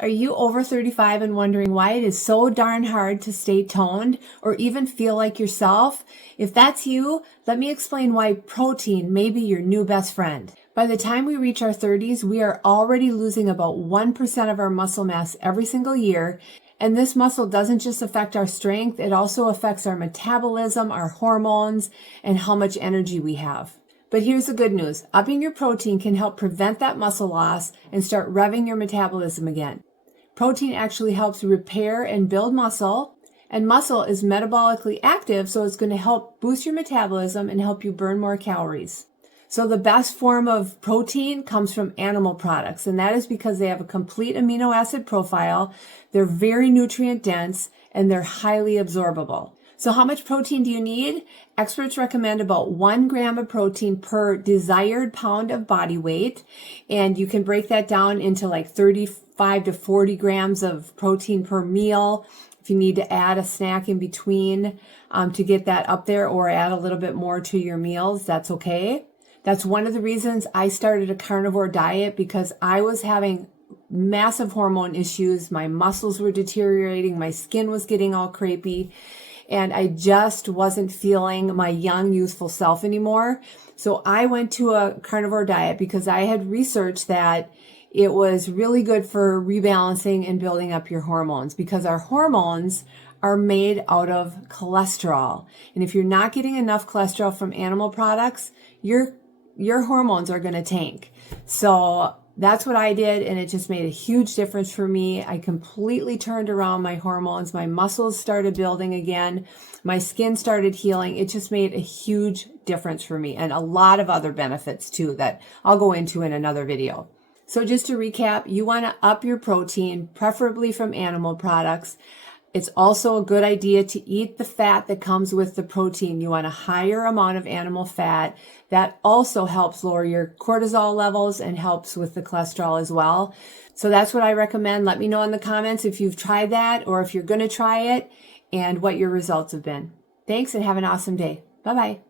Are you over 35 and wondering why it is so darn hard to stay toned or even feel like yourself? If that's you, let me explain why protein may be your new best friend. By the time we reach our 30s, we are already losing about 1% of our muscle mass every single year. And this muscle doesn't just affect our strength, it also affects our metabolism, our hormones, and how much energy we have. But here's the good news. Upping your protein can help prevent that muscle loss and start revving your metabolism again. Protein actually helps repair and build muscle, and muscle is metabolically active, so it's going to help boost your metabolism and help you burn more calories. So the best form of protein comes from animal products, and that is because they have a complete amino acid profile, they're very nutrient dense, and they're highly absorbable. So how much protein do you need? Experts recommend about 1 gram of protein per desired pound of body weight. And you can break that down into like 35 to 40 grams of protein per meal. If you need to add a snack in between to get that up there, or add a little bit more to your meals, that's okay. That's one of the reasons I started a carnivore diet, because I was having massive hormone issues. My muscles were deteriorating. My skin was getting all crepey. And I just wasn't feeling my young, youthful self anymore. So I went to a carnivore diet because I had researched that it was really good for rebalancing and building up your hormones, because our hormones are made out of cholesterol. And if you're not getting enough cholesterol from animal products, your hormones are going to tank. So that's what I did, and it just made a huge difference for me. I completely turned around my hormones. My muscles started building again. My skin started healing. It just made a huge difference for me, and a lot of other benefits too that I'll go into in another video. So just to recap, you want to up your protein, preferably from animal products. It's also a good idea to eat the fat that comes with the protein. You want a higher amount of animal fat. That also helps lower your cortisol levels and helps with the cholesterol as well. So that's what I recommend. Let me know in the comments if you've tried that or if you're going to try it and what your results have been. Thanks, and have an awesome day. Bye-bye.